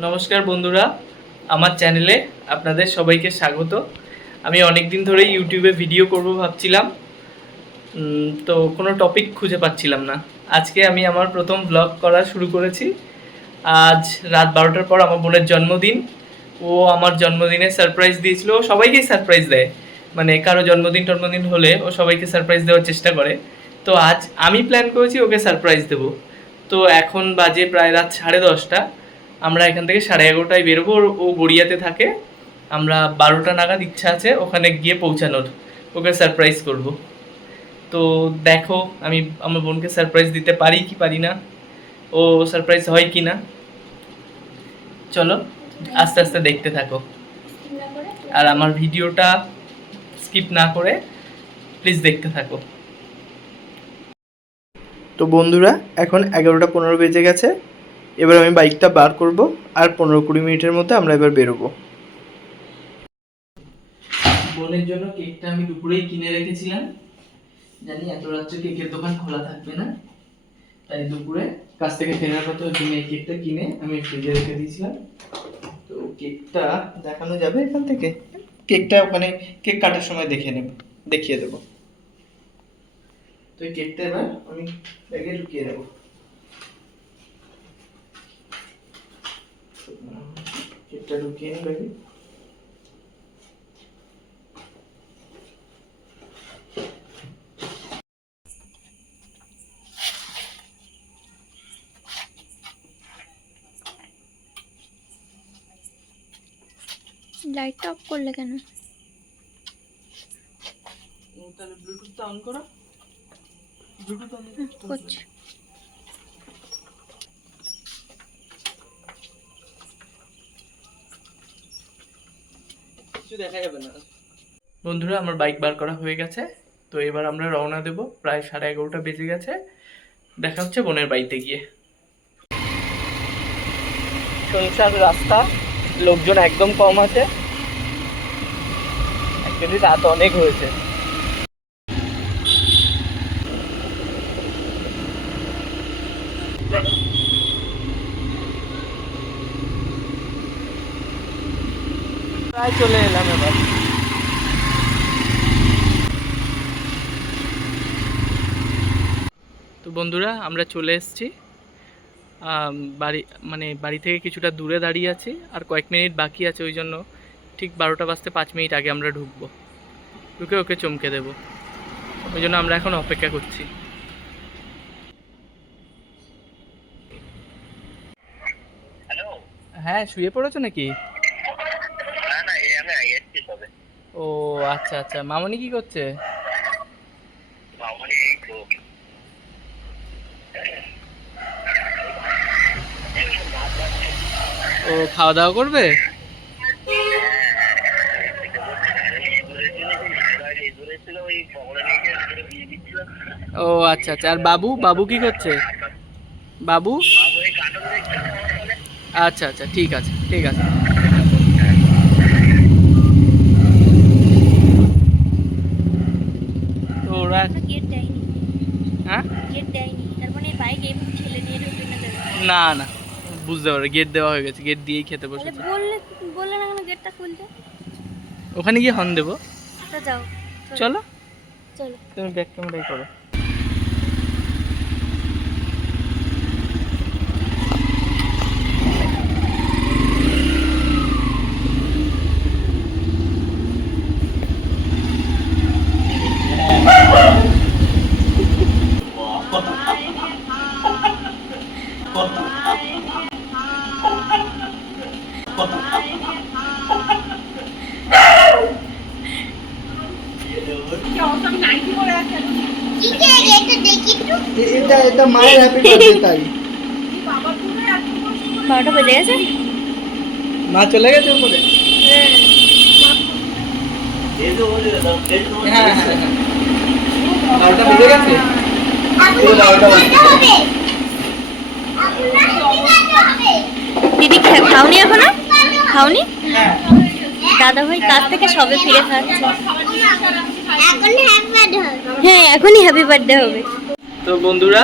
নমস্কার বন্ধুরা, আমার চ্যানেলে আপনাদের সবাইকে স্বাগত। আমি অনেক দিন ধরেই ইউটিউবে ভিডিও করব ভাবছিলাম, তো কোনো টপিক খুঁজে পাচ্ছিলাম না। আজকে আমি আমার প্রথম ব্লগ করা শুরু করেছি। আজ রাত 12টার পর আমার বোনের জন্মদিন। ও আমার জন্মদিনে সারপ্রাইজ দিয়েছিল। ও সবাইকেই সারপ্রাইজ দেয়, মানে কারো জন্মদিন হলে ও সবাইকে সারপ্রাইজ দেওয়ার চেষ্টা করে। তো আজ আমি প্ল্যান করেছি ওকে সারপ্রাইজ দেবো। তো এখন বাজে প্রায় রাত 10:30। আমরা এখান থেকে 11:30টায় বেরোবো। ও গড়িয়াতে থাকে। আমরা 12টা নাগাদ ইচ্ছা আছে ওখানে গিয়ে পৌঁছানোর, ওকে সারপ্রাইজ করব। তো দেখো আমি আমার বোনকে সারপ্রাইজ দিতে পারি কি পারি না, ও সারপ্রাইজ হয় কি না। চলো আস্তে আস্তে দেখতে থাকো, আর আমার ভিডিওটা স্কিপ না করে প্লিজ দেখতে থাকো। তো বন্ধুরা, এখন 11টা 15 বেজে গেছে। এবার আমি বাইকটা বার করব, আর 15-20 মিনিটের মধ্যে আমরা এবার বেরোবো। বোনের জন্য কেকটা আমি দুপুরেই কিনে রেখেছিলাম। জানি এত রাত্রে কেকের দোকান খোলা থাকবে না, তাই দুপুরে কাছ থেকে ফেরার পথে এই কেকটা কিনে আমি ফ্রিজে রেখে দিয়েছিলাম। তো কেকটা দেখানো যাবে এখান থেকে? কেকটা ওখানে কেক কাটার সময় দেখিয়ে দেবো। তো এই কেকটা এবার আমি ব্যাগে ঢুকিয়ে দেবো। কেকটা ঢুকিয়ে নিই ব্যাগে। লাইটটা অফ করলে কেন? তাহলে ব্লুটুথটা অন করো। ব্লুটুথ অন করছি। কিছু দেখা যাবে না। বন্ধুরা, আমার বাইক বার করা হয়ে গেছে। তো এবার আমরা রওনা দেব। প্রায় 11:30টা বেজে গেছে। দেখা হচ্ছে বোনের বাড়িতে গিয়ে। শুনশান রাস্তা, লোকজন একদম কম আছে। অ্যাকচুয়ালি রাত অনেক হয়েছে। প্রায় চলে এলাম এবার। তো বন্ধুরা, আমরা চলে এসেছি। বাড়ি থেকে কিছুটা দূরে দাঁড়িয়ে আছি, আর কয়েক মিনিট বাকি আছে। ওই জন্য ঠিক 12টা বাজতে 5 মিনিট আগে আমরা ঢুকবো। ঢুকে ওকে চমকে দেবো। ওই জন্য আমরা এখন অপেক্ষা করছি। হ্যাঁ, শুয়ে পড়েছো নাকি? ও আচ্ছা আচ্ছা। মামনি কি করছে? ও খাওয়া দাওয়া করবে? ও আচ্ছা আচ্ছা। আর বাবু বাবু কি করছে? বাবু? আচ্ছা আচ্ছা, ঠিক আছে ঠিক আছে। তো ওরা গেট দেয়নি। হ্যাঁ, গেট দেয়নি, তার মানে বাইক এমনি ঠেলে নিয়ে ঢুকে না দেবে। না না, বুঝতে পারো, গেট দেওয়া হয়ে গেছে। গেট দিয়েই খেতে তাহলে বসেছে। বললে না কেন গেটটা খুলতে? ওখানে গিয়ে হর্ন দেবো। তো যাও, চলো চলো। তুমি ব্যাক ক্যামেরাই করো। এটা মায়ের হ্যাপি বার্থডে তাই। 12টা বেজে গেছে। মা চলে গেছে উপরে। হ্যাঁ হ্যাঁ হ্যাঁ, 12টা বেজে গেছে। পুরো 12টা বাজে। দিদি খাওনি এখনো? খাওনি? দাদা ভাই কাছ থেকে সবে ফিরে খাচ্ছে। হ্যাঁ, এখনই হ্যাপি বার্থডে হবে। তো বন্ধুরা,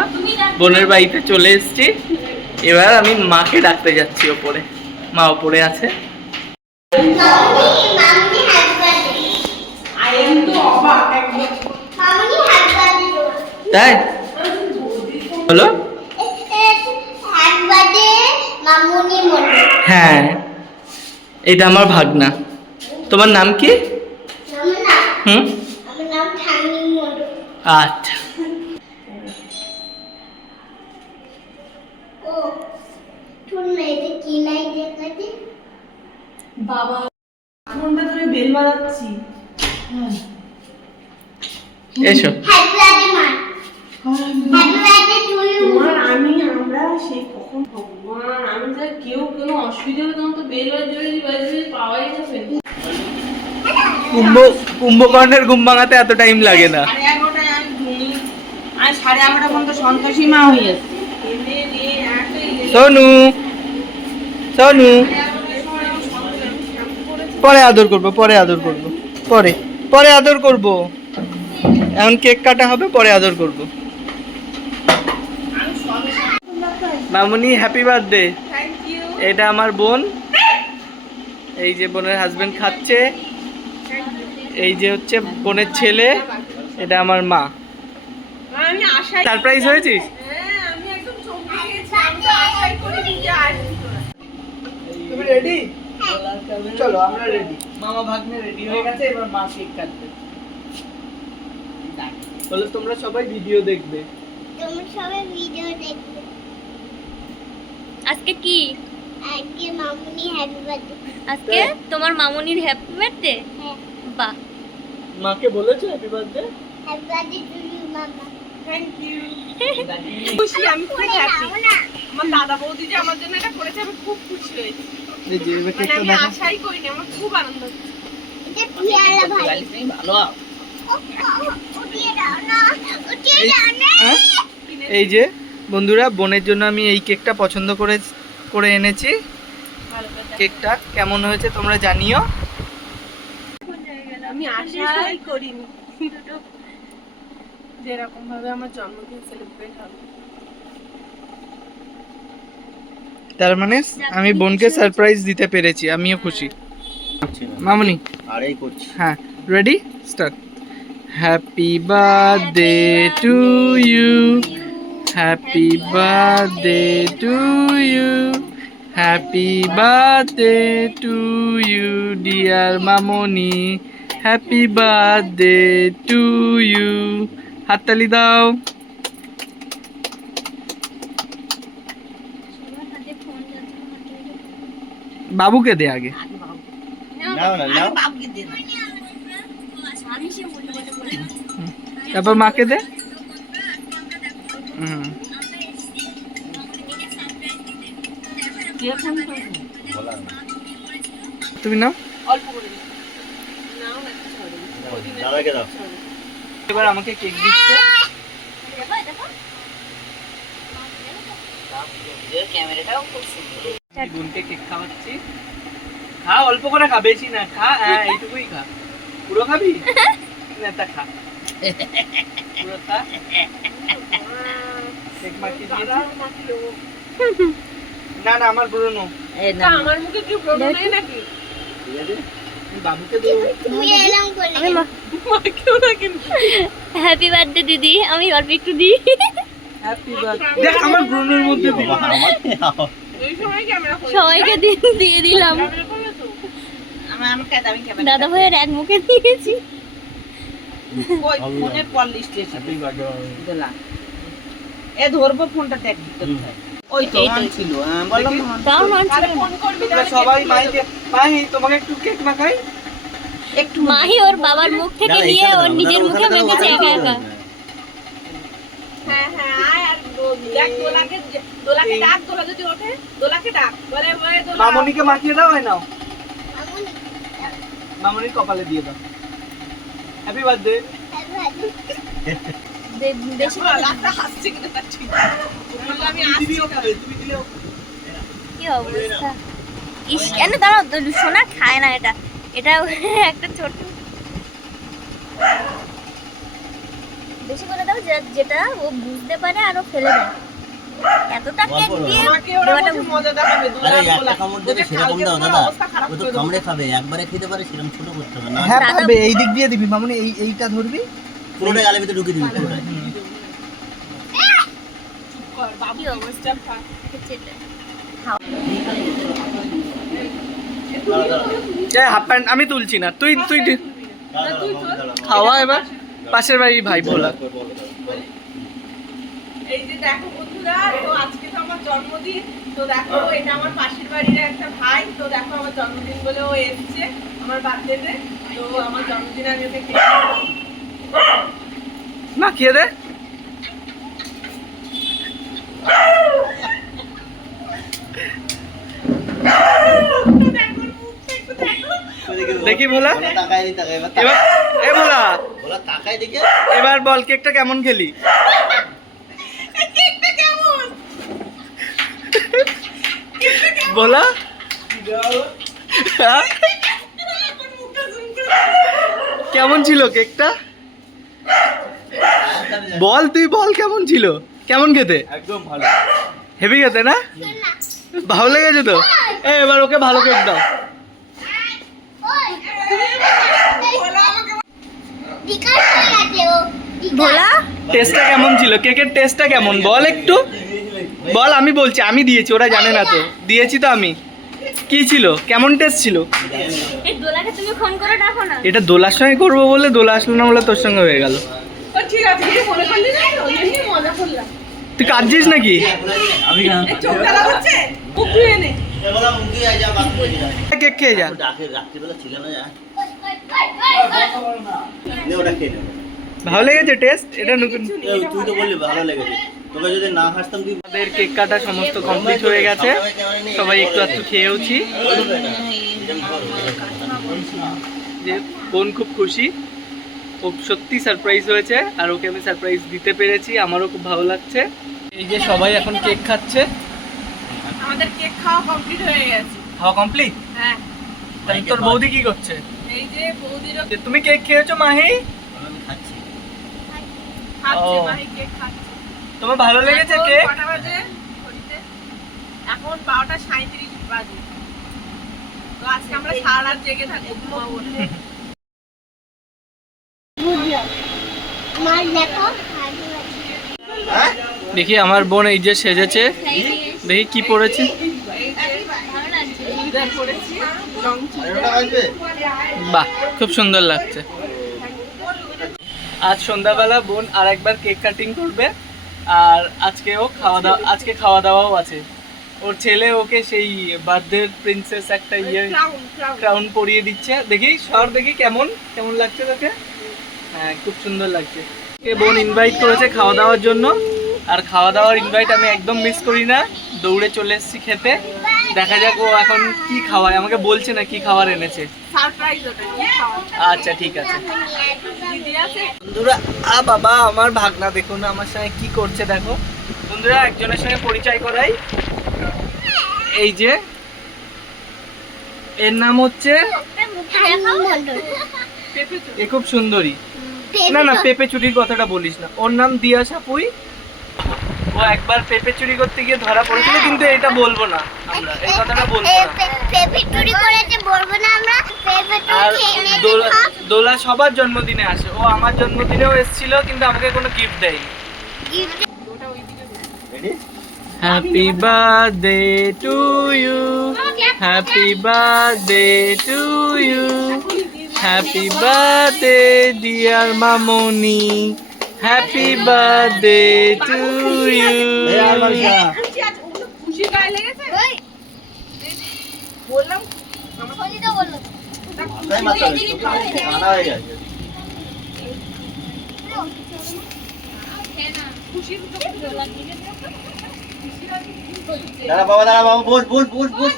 বোনের বাড়িতে চলে এসেছি। এবার আমি মাকে ডাকতে যাচ্ছি ওপরে। মা ওপরে আছে। তাই হলো? হ্যাঁ, এটা আমার ভাগনা। তোমার নাম কি? হুম, আচ্ছা। বাবা ঘন্টা ধরে বেল বাজাচ্ছি। এসো। তোমার আমরা সেই কখন ভগবান আমি যা কেউ কোনো অসুবিধা হলে তখন তো বেল বাজে পাওয়াই যাবে। কুম্ভকর্ণের ঘুম ভাঙাতে এত টাইম লাগে না। 11টায় আমি ঘুমি, আর 11:30 পর্যন্ত সন্তোষী মা হয়ে যাচ্ছে। সোনু, সোনু, পরে আদর করবো, পরে আদর করবো, পরে পরে আদর করবো। এখন কেক কাটা হবে, পরে আদর করবো। মামুনি হ্যাপি বার্থডে। এটা আমার বোন, এই যে বোনের হাজবেন্ড খাচ্ছে, এই যে হচ্ছে বোনের ছেলে, এটা আমার মা। আমি আশাই সারপ্রাইজ হয়েছিস? হ্যাঁ আমি একদম চমকে গেছি। আমি তো আশাই করিনি যে আসবি তোরা। তুমি রেডি? চলো আমরা রেডি। মামা ভাগ্নে রেডি হয়ে গেছে, এবার মা কেক কাটবে। বলো তোমরা সবাই ভিডিও দেখবে। আজকে কি? আজকে তোমার মামুনির হ্যাপি বার্থডে। বাহ, মাকে বলেছো হ্যাপি বার্থডে? Thank you. খুশি, আমি খুব হ্যাপি। আমার দাদা বৌদি যে আমার জন্য এটা করেছে আমি খুব খুশি হয়েছি। এই যে এবার মানে কেকটা আমি দেখো। আশাই করিনি, আমার খুব আনন্দ হচ্ছে। হ্যাঁ? এই যে বন্ধুরা, বোনের জন্য আমি এই কেকটা পছন্দ করে এনেছি। কেকটা কেমন হয়েছে তোমরা জানিও। আমি আশাই করিনি যেরকম ভাবে আমার জন্মদিন সেলিব্রেট হবে। তার মানে আমি বোনকে সারপ্রাইজ দিতে পেরেছি, আমিও খুশি। মামুনি আরেই করছি। হ্যাঁ, ready, start. Happy birthday to you, happy birthday to you, happy birthday to you dear Mamoni, happy birthday to you. হাততালি দাও। বাবুকে দে আগে। নাও না নাও। তারপর মাকে দে। হুম, তুমি নাও। অল্প করে দিই। নাও একটা ছড়ি। দাদাকে দাও। এবার আমাকে কেক দিচ্ছে। বোনকে কেক খাওয়াচ্ছি। খা, অল্প করে খা, বেশি না খা। হ্যাঁ, এইটুকুই খা। পুরো খাবি না? তা খা, পুরো খা। কেক মাখিয়ে দিয়েছি। না না, আমার পুরনো। তা আমার মুখে কি প্রবলেম নাই নাকি? ঠিক আছে? তুমি বাবুকে দেবো। আমি মাকেও না কিন্তু। হ্যাপি বার্থডে দিদি, আমি অল্প একটু দিই। Happy birthday. দেখ আমার ব্রুনোর মধ্যে দিল। বাবা, আমাকে দাও। এই সময় ক্যামেরা করে। সবাইকে দিয়ে দিলাম। ক্যামেরা করলে তো? আমি ক্যামেরা। দাদা ভাইয়ের এক মুখে দিয়েছি। কই ফোনে কল লিস্ট এসে হ্যাপি বার্থডে। দিলাম। এ ধরবো ফোনটা ট্যাগ দিতে হয়। ওই তো এই তো। অন ছিল বললাম না on তাও নয় তাহলে ফোন করবি তোমরা সবাই মাহি তোমাকে একটু কেক মাখাই। একটু মাহি ওর বাবার মুখ থেকে নিয়ে ওর নিজের মুখে মেখেছে একা একা। হ্যাঁ হ্যাঁ আয় আর দেখ দোলাকে ডাক, দোলা যদি ওঠে দোলাকে ডাক, বলে বলে দোলা। মামনিকে মাখিয়ে দাও, হয় নাও। মামনির কপালে দিয়ে দাও। Happy birthday. বেশি লাস্টে হাসছে কিন্তু তার ঠিক। বললো আমি আসছি। তুমি দিলেও। কি অবস্থা। ইস, কেন দাঁড়াও, সোনা খায় না এটা। এটা একটা ছোট। বেশি করে দাও, যেটা ও বুঝতে পারে আর ও ফেলে দেয়। এতটা কেক অল্প দিয়ে আমাকে ওরা দেওয়াটা বলছে মজা দেখাবে দু আরে লাখ একটা গোলা। কামড় ওদের দিলে সেরকম কালকে দাও তোমার দাদা, অবস্থা খারাপ ও তো করে দেবো। কামড়ে খাবে, একবারে খেতে পারে সেরকম ছোট করতে হবে না। হ্যাঁ পারবে, এই দিক দিয়ে দিবি মামুনি, এইটা ধরবি। পুরোটাই গালের ভিতরে ঢুকিয়ে দিবি পুরোটাই। চুপ কর, বাবু কি অবস্থা? চুপচাপ খা। খেতে। হাফ প্যান্ট আমি তুলছি না, তুই তুই দাঁড়া, দাঁড়া, মামা, দাঁড়া, মামা। খাওয়া এবার। পাশের বাড়ি ভাই ভোলা। বলো, বলো, বলো। এই যে দেখো বন্ধুরা, তো আজকে তো আমার জন্মদিন। তো দেখো এটা আমার পাশের বাড়ির একটা ভাই। তো দেখো আমার জন্মদিন বলে ও এসেছে আমার বার্থডেতে। তো আমার জন্মদিনে আমি ওকে কেক দেবো। না খেয়ে দে। দেখো মুখটা একটু দেখো। ওদিকে বলো। দেখি ভোলা। ভোলা তাকায় দি, তাকায়, এবার এবার তাকায়। এ ভোলা, ভোলা তাকায় দিকে। এবার বল কেকটা কেমন খেলি? এই কেকটা কেমন? ভোলা হ্যাঁ? এখন মুখটা zoom করে কেমন ছিল কেকটা? বল তুই বল কেমন ছিল, কেমন খেতে? একদম ভালো। হেভি খেতে না? ভালো লেগেছে তো? এবার ওকে ভালো কেক দাও। বলো আমাকে। ভোলা টেস্টটা কেমন ছিল? কেকের টেস্টটা কেমন বল একটু বল। আমি বলছি, আমি দিয়েছি, ওরা জানে না তো। দিয়েছি তো আমি। কি ছিল, কেমন টেস্ট ছিল? এই দোলাকে তুমি ফোন করে ডাকো না। এটা দোলার সঙ্গে করবো বলে দোলা আসলো না বলে তোর সঙ্গে হয়ে গেল। ও ঠিক আছে, কিছু মনে করলি না তো? এমনি মজা করলাম। তুই কাঁদছিস নাকি? আমি কেন? এই চোখ জ্বালা হচ্ছে? মুখ ধুয়ে নে। এ ভোলা মুখ দিয়ে আয়, যা বাথরুমে যা। কেক খেয়ে যা। ডাকে রাত্রিবেলা ছিল না, যা। নে, ওটা খেয়ে নে। ভালো লেগেছে টেস্ট? এটা নতুন। এই, তুই তো বললি ভালো লেগেছে, তোকে যদি না হাসতাম তুই। আমাদের কেক কাটা সমস্ত কমপ্লিট হয়ে গেছে, সবাই একটু একটু খেয়েওছি। যে বোন খুব খুশি, ও সত্যি সারপ্রাইজ হয়েছে, আর ওকে আমি সারপ্রাইজ দিতে পেরেছি, আমারও খুব ভালো লাগছে। এই যে সবাই এখন কেক খাচ্ছে। আমাদের কেক খাওয়া কমপ্লিট হয়ে গেছে। খাওয়া কমপ্লিট? হ্যাঁ, তাহলে তোর বৌদি কি করছে? এই যে বৌদিরও যে তুমি কেক খেয়েছো মাহি? আমি খাচ্ছি। খাচ্ছে, ও। মাহি কেক খাচ্ছে। তোমার ভালো লেগেছে এখন কেক? কটা বাজে? ঘড়িতে? এখন 12:37 বাজে। তো আজকে আমরা সারা রাত জেগে থাকবো, ঘুমাবো না। হ্যাঁ? দেখি আমার বোন এই যে সেজেছে, দেখি কি পরেছে। এই যে চুড়িদার পরেছি, রং আর ওটা বাজবে? বাহ, খুব সুন্দর লাগছে। আজ সন্ধ্যাবেলা বোন আর একবার কেক কাটিং করবে, আর আজকেও আজকে খাওয়া দাওয়াও আছে। ওর ছেলে ওকে সেই বার্থডে প্রিন্সেস একটা ক্রাউন পরিয়ে দিচ্ছে। দেখি সর, দেখি কেমন কেমন লাগছে তোকে? হ্যাঁ, খুব সুন্দর লাগছে। ওকে বোন ইনভাইট করেছে খাওয়া দাওয়ার জন্য, আর খাওয়া দাওয়ার ইনভাইট আমি একদম মিস করি না। দৌড়ে চলে এসেছি খেতে। দেখা যাক ও এখন কি খাওয়ায়, আমাকে বলছে না কি খাবার এনেছে। সারপ্রাইজ ওটা, কি খাওয়া? আচ্ছা ঠিক আছে। দিদি আছে? বন্ধুরা, বাবা আমার ভাগনা দেখুন আমার সঙ্গে কি করছে, দেখো বন্ধুরা। একজনের সঙ্গে পরিচয় করাই, এই যে এর নাম হচ্ছে, এ খুব সুন্দরী। না না, পেঁপে চুরির কথাটা বলিস না। ওর নাম দিয়া সাপুই। ও একবার পেঁপে চুরি করতে গিয়ে ধরা পড়েছিল, কিন্তু এটা বলবো না, আমরা এই কথাটা বলবো না। পেঁপে চুরি করেছে বলবো না আমরা। পেঁপে আর চুরি খেয়ে দোলা সবার জন্মদিনে আসে, ও আমার জন্মদিনেও এসেছিল, কিন্তু আমাকে কোনো গিফট দেয়নি। Ready? Happy birthday to you, happy birthday to you, happy birthday dear Mamoni, happy birthday to you. এই আর মারিস না। খুশি আছে? ও তো খুশি গায়ে লেগেছে? বললাম মাথায় মাথা হয়েছে, কানা হয়ে গেছে। খুশির তো দাঁড়া বাবা, দাঁড়া বাবা, বস বস বস বস।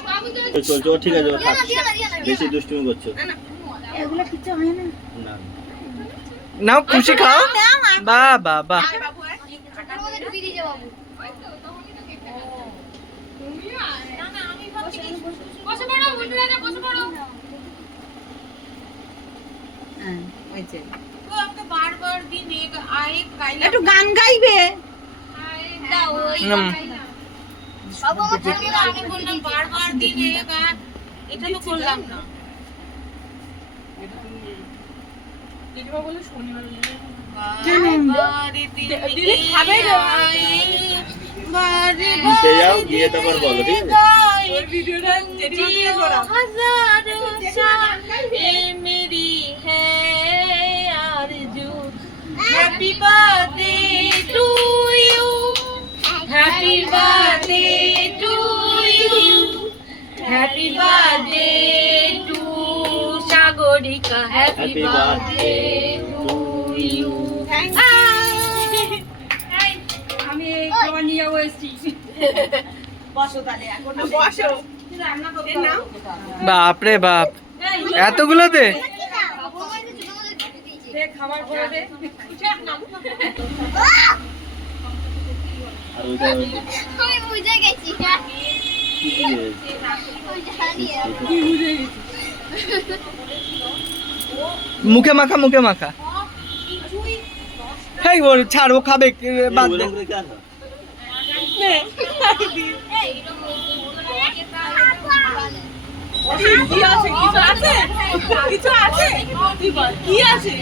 চল চল, ঠিক আছে, ও থাক। বেশি দুষ্টুমি করছো না। নাও খুশি খাও। বাহ বাহ বাহ। বাবু একটু গান গাইবে। হুম। আমি বললাম বারবার দিনে গান, এটা তো করলাম না। জেঠিমা বলে শনিবার দিদি খাবে না। নিচে যাও, গিয়ে তারপর বলো, ঠিক আছে? ওই ভিডিওটা জেঠিমা দিয়ে করা। Happy birthday to you. Happy birthday to you. Happy birthday to Sagorika. Happy birthday to you. Thank you. আমি খাবার নিয়ে যাবো এসছি। বসো তাহলে এখন বসো। রান্না করতে নাও। বাপ রে বাপ, এতগুলোতে খাবার করে দে। আর ওইটা আমি বুঝে গেছি। মুখে মাখা, মুখে মাখা। হ্যাঁ ওর ছাড়, ও খাবে, বাদ দে। ওগুলো क्या था? কি আছে? কিছু আছে? কিছু আছে? কি আছে?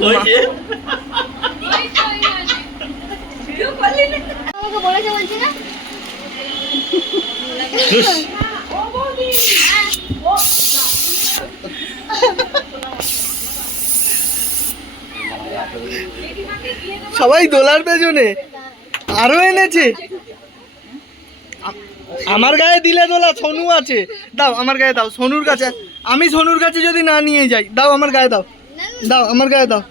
হয়েছে? আমাকে বলেছে বলছি না? হুস। সবাই দোলার পেছনে আরো এনেছে। আমার গায়ে দিলে দোলা, সোনু আছে, দাও আমার গায়ে দাও। সোনুর কাছে, আমি সোনুর কাছে যদি না নিয়ে যাই, দাও আমার গায়ে দাও, দাও আমার গায়ে দাও।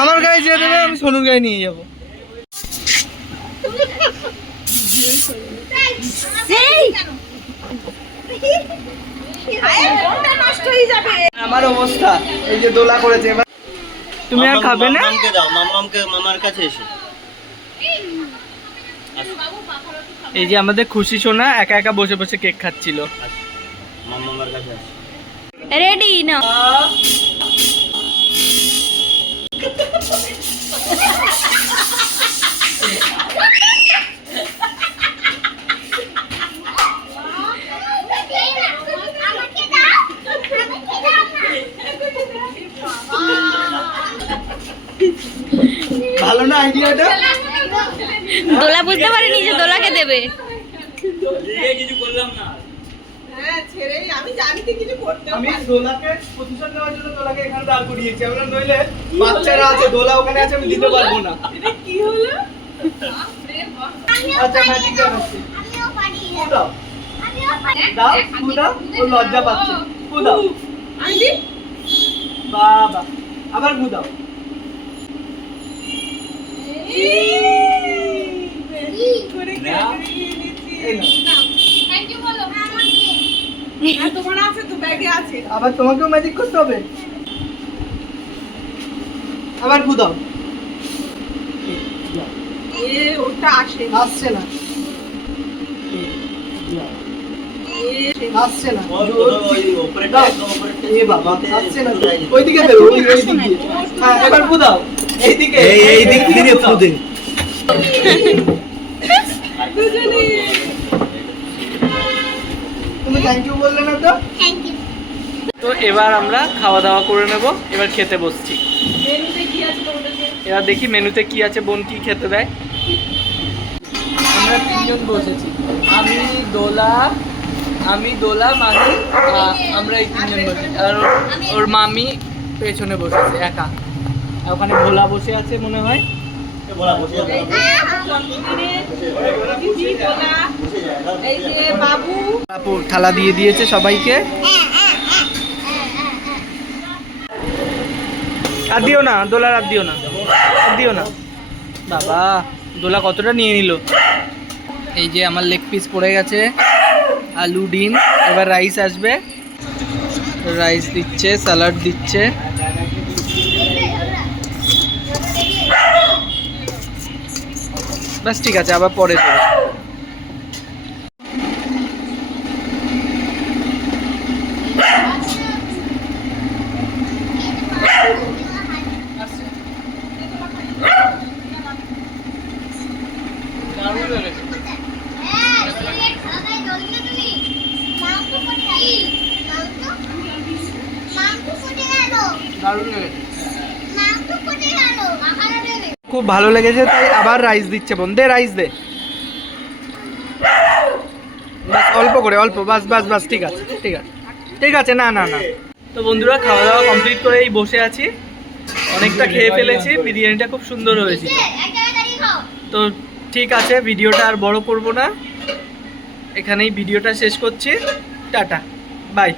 আমার গায়ে যে দেবে আমি সোনুর গায়ে নিয়ে যাবো। আমার অবস্থা এই যে দোলা করেছে। এবার তুমি আর খাবে না? মামামকে দাও, মামার কাছে এসে। এই যে আমাদের খুশি সোনা একা একা বসে বসে কেক খাচ্ছিল। মামার কাছে আসে। রেডি না? ভালো না আইডিয়াটা? দোলা বুঝতে পারেনি যে দোলাকে দেবে। কিছু করলাম না। হ্যাঁ ছেড়ে, আমি জানি তো কিছু করতে আমি দোলাকে প্রতিশোধ নেওয়ার জন্য দোলাকে এখানে দাঁড় করিয়েছি। আমরা নইলে বাচ্চারা আছে, দোলা ওখানে আছে, আমি দিতে পারবো না। এটা কি হলো? আচ্ছা ম্যাজিক দেখাচ্ছি। আমিও পারি। ফু দাও, দাও, ফু দাও। ও লজ্জা পাচ্ছে, ফু দাও। আন্টি বাবা, আবার ফু দাও। করে না। এই নাও। থ্যাংক ইউ বলো। তোমার আছে তো, ব্যাগে আছে। আবার তোমাকেও ম্যাজিক করতে হবে। আবার ফু দাও। ওটা আসে আসছে না, আসছে না। ওই উপরে দাও। এ বাবা, আসছে না। ওইদিকে ফেলো, ওই দিক দিয়ে। হ্যাঁ, এবার ফু দাও। এইদিকে, এই দিক থেকে ফু দে। তুমি থ্যাংক ইউ বললে না তো? Thank you. তো এবার আমরা খাওয়া দাওয়া করে নেব। এবার খেতে বসছি। মেনুতে কি আছে তোমাদেরকে? এবার দেখি মেনুতে কি আছে, বোন কি খেতে দেয়। আমরা তিনজন বসেছি, আমি দোলা মামি, আমরা এই তিনজন বসেছি। আর ওর মামি পেছনে বসেছে একা। আর ওখানে ভোলা বসে আছে মনে হয়। বলা বসে যাও। জন্মদিনে দিদি, দোলা, এই যে বাবু। আপু থালা দিয়ে দিয়েছে সবাইকে। আর দিও না দোলার, আর দিও না, আর দিও না। বাবা, দোলা কতটা নিয়ে নিল। এই যে আমার লেগ পিস পড়ে গেছে, আলু ডিম। এবার রাইস আসবে, রাইস দিচ্ছে, স্যালাড দিচ্ছে। বাস ঠিক আছে, আবার পরে দেবো। দারুণ লেগেছে। দারুণ লেগেছে। খুব ভালো লেগেছে তাই আবার রাইস দিচ্ছে বোন, দে রাইস দে। বাস অল্প করে, অল্প, বাস বাস বাস, ঠিক আছে ঠিক আছে ঠিক আছে, না না না। তো বন্ধুরা, খাওয়া দাওয়া কমপ্লিট করেই বসে আছি, অনেকটা খেয়ে ফেলেছি, বিরিয়ানিটা খুব সুন্দর হয়েছিল। তো ঠিক আছে, ভিডিওটা আর বড় করব না, এখানেই ভিডিওটা শেষ করছি। Tata, by.